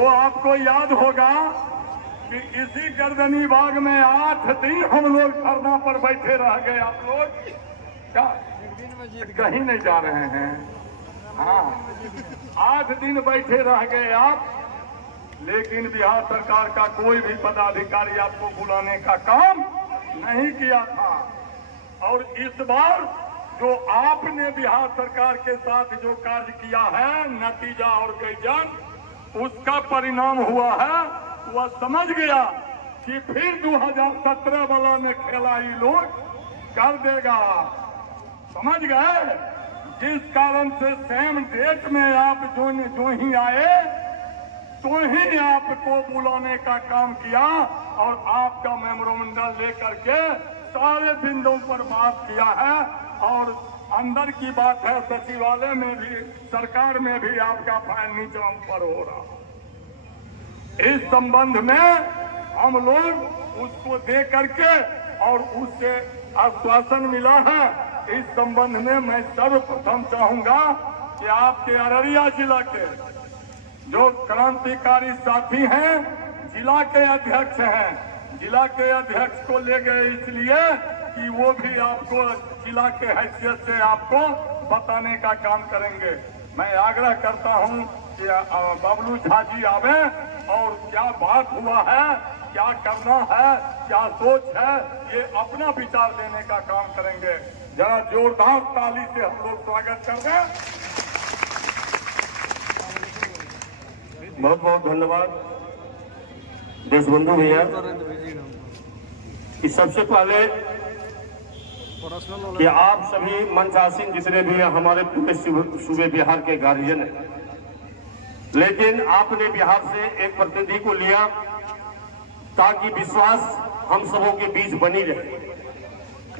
तो आपको याद होगा कि इसी गर्दनी बाग में 8 दिन हम लोग धरना पर बैठे रह गए। आप लोग क्या कहीं नहीं जा रहे हैं? हाँ, 8 दिन बैठे रह गए आप, लेकिन बिहार सरकार का कोई भी पदाधिकारी आपको बुलाने का काम नहीं किया था। और इस बार जो आपने बिहार सरकार के साथ जो कार्य किया है, नतीजा और गैजन उसका परिणाम हुआ है। वह समझ गया कि फिर 2017 वाला में खेला ये लोग कर देगा। समझ गए, जिस कारण से सेम डेट में आप जो ही आए तो ही आपको बुलाने का काम किया और आपका मेमोरेंडम लेकर के सारे बिंदुओं पर बात किया है। और अंदर की बात है, सचिवालय में भी सरकार में भी आपका फाइल नीचे ऊपर हो रहा। इस संबंध में हम लोग उसको दे करके और उससे आश्वासन मिला है। इस संबंध में मैं सर्वप्रथम चाहूंगा कि आपके अररिया जिला के जो क्रांतिकारी साथी हैं, जिला के अध्यक्ष हैं, जिला के अध्यक्ष को ले गए इसलिए कि वो भी आपको जिला के हैसियत से आपको बताने का काम करेंगे। मैं आग्रह करता हूं कि बबलू झा जी आवे और क्या बात हुआ है, क्या करना है, क्या सोच है, ये अपना विचार देने का काम करेंगे। जरा जोरदार ताली से हम लोग स्वागत कर दें। बहुत बहुत धन्यवाद देशबंधु भैया। इस सबसे पहले कि आप सभी मंचासीन जितने भी हैं हमारे पूरे सूबे बिहार के गार्जियन हैं, लेकिन आपने बिहार से एक प्रतिनिधि को लिया ताकि विश्वास हम सबों के बीच बनी रहे।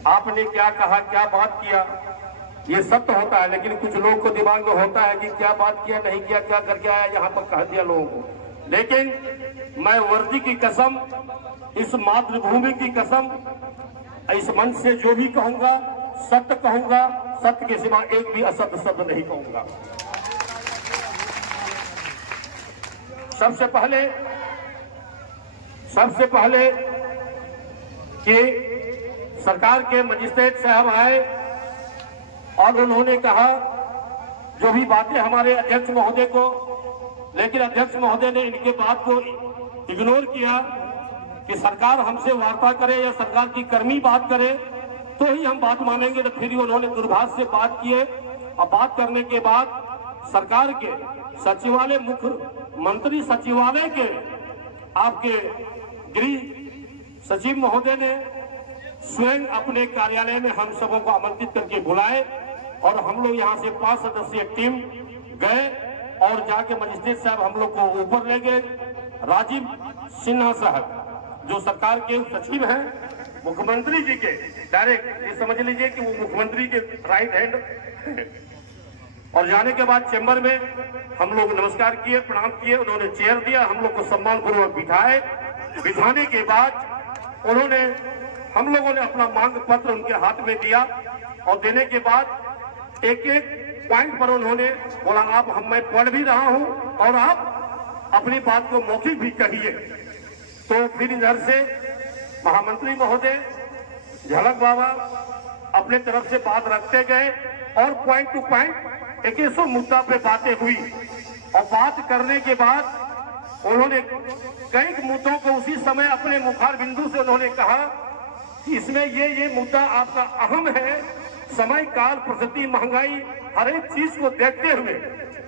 आपने क्या कहा, क्या बात किया, ये सत्य होता है, लेकिन कुछ लोग को दिमाग में होता है कि क्या बात किया, नहीं किया, क्या करके आया, यहाँ पर कह दिया लोगों को। लेकिन मैं वर्दी की कसम, इस मातृभूमि की कसम, इस मंच से जो भी कहूंगा सत्य कहूंगा, सत्य के सिवा एक भी असत्य शब्द नहीं कहूंगा। सबसे पहले कि सरकार के मजिस्ट्रेट साहब आए और उन्होंने कहा जो भी बातें हमारे अध्यक्ष महोदय को, लेकिन अध्यक्ष महोदय ने इनके बात को इग्नोर किया कि सरकार हमसे वार्ता करे या सरकार की कर्मी बात करे तो ही हम बात मानेंगे। तो फिर उन्होंने दूरभाष से बात किए और बात करने के बाद सरकार के सचिवालय, मुख्यमंत्री सचिवालय के आपके गृह सचिव महोदय ने स्वयं अपने कार्यालय में हम सबों को आमंत्रित करके बुलाए और हम लोग यहाँ से 5 सदस्यीय टीम गए और जाके मजिस्ट्रेट साहब हम लोग को ऊपर ले गए। राजीव सिन्हा साहब जो सरकार के सचिव हैं, मुख्यमंत्री जी के डायरेक्ट, ये समझ लीजिए कि वो मुख्यमंत्री के राइट हैंड। और जाने के बाद चैम्बर में हम लोग नमस्कार किए, प्रणाम किए, उन्होंने चेयर दिया, हम लोग को सम्मानपूर्वक बिठाए। बिठाने के बाद उन्होंने, हम लोगों ने अपना मांग पत्र उनके हाथ में दिया और देने के बाद एक एक पॉइंट पर उन्होंने बोला आप मैं पढ़ भी रहा हूं और आप अपनी बात को मौखिक भी कहिए। तो फिर इधर से महामंत्री महोदय, झलक बाबा अपने तरफ से बात रखते गए और पॉइंट टू पॉइंट एक मुद्दा पे बातें हुई और बात करने के बाद उन्होंने कई मुद्दों को उसी समय अपने मुखार बिंदु से उन्होंने कहा कि इसमें ये मुद्दा आपका अहम है, समय काल परिस्थिति महंगाई हर एक चीज को देखते हुए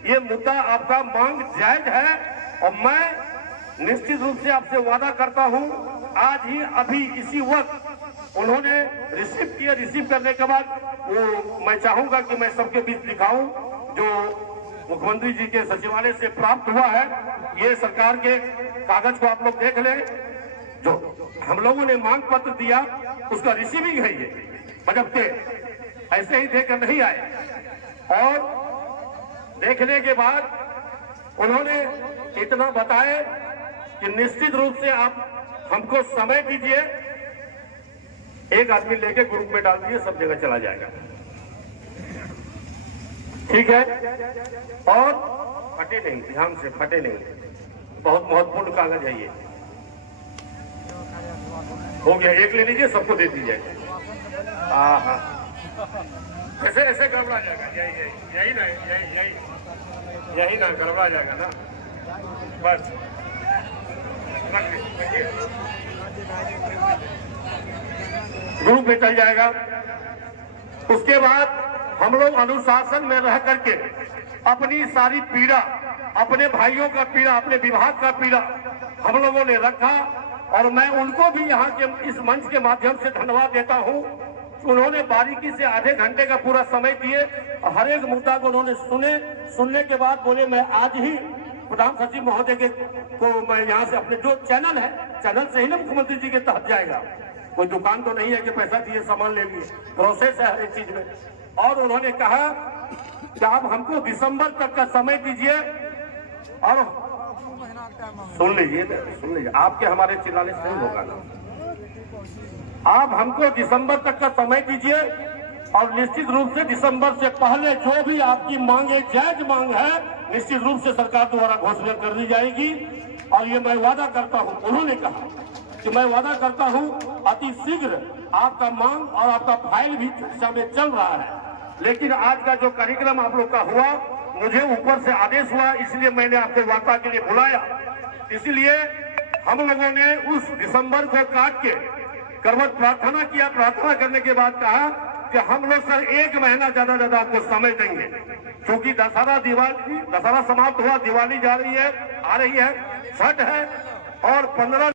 ये मुद्दा आपका मांग जायज है। और मैं निश्चित रूप से आपसे वादा करता हूं, आज ही अभी इसी वक्त उन्होंने रिसीव किया। रिसीव करने के बाद वो मैं चाहूंगा कि मैं सबके बीच दिखाऊं जो मुख्यमंत्री जी के सचिवालय से प्राप्त हुआ है। ये सरकार के कागज को आप लोग देख लें, जो हम लोगों ने मांग पत्र दिया उसका रिसीविंग है ये, मतलब के ऐसे ही देकर नहीं आए। और देखने के बाद उन्होंने इतना बताए कि निश्चित रूप से आप हमको समय दीजिए, एक आदमी लेके ग्रुप में डाल दिए, सब जगह चला जाएगा, ठीक है। और फटे नहीं, ध्यान से फटे नहीं, बहुत महत्वपूर्ण कागज है ये। हो गया, एक ले लीजिए, सबको दे दीजिए। हाँ हाँ, ऐसे ऐसे गड़बड़ा जाएगा, यही ना गड़बड़ा जाएगा ना, बस ग्रुप में चल जाएगा। उसके बाद हम लोग अनुशासन में रह करके अपनी सारी पीड़ा, अपने भाइयों का पीड़ा, अपने विभाग का पीड़ा हम लोगों ने रखा, और मैं उनको भी यहाँ के इस मंच के माध्यम से धन्यवाद देता हूँ। उन्होंने बारीकी से आधे घंटे का पूरा समय दिए, हर एक मुद्दा को उन्होंने सुनने के बाद बोले मैं आज ही प्रधान सचिव महोदय के को मैं यहाँ से अपने जो चैनल है, चैनल से ही ना मुख्यमंत्री जी के तहत जाएगा, कोई दुकान तो नहीं है कि पैसा दिए सामान ले लिए, प्रोसेस है हर एक चीज में। और उन्होंने कहा कि आप हमको दिसंबर तक का समय दीजिए, और सुन लीजिए आपके हमारे चिल्लाने से नहीं होगा ना, आप हमको दिसंबर तक का समय दीजिए, और निश्चित रूप से दिसंबर से पहले जो भी आपकी मांगे, जायज मांग है, निश्चित रूप से सरकार द्वारा घोषणा कर दी जाएगी। और ये मैं वादा करता हूं, उन्होंने कहा कि मैं वादा करता हूं अति शीघ्र आपका मांग और आपका फाइल भी चर्चा में चल रहा है। लेकिन आज का जो कार्यक्रम आप लोग का हुआ, मुझे ऊपर से आदेश हुआ, इसलिए मैंने आपको वार्ता के लिए बुलाया। इसीलिए हम लोगों ने उस दिसंबर को काट के करवट प्रार्थना किया। प्रार्थना करने के बाद कहा कि हम लोग सर 1 महीना ज्यादा आपको समय देंगे, क्योंकि दशहरा समाप्त हुआ, दिवाली जा रही है, आ रही है, छठ है, और 15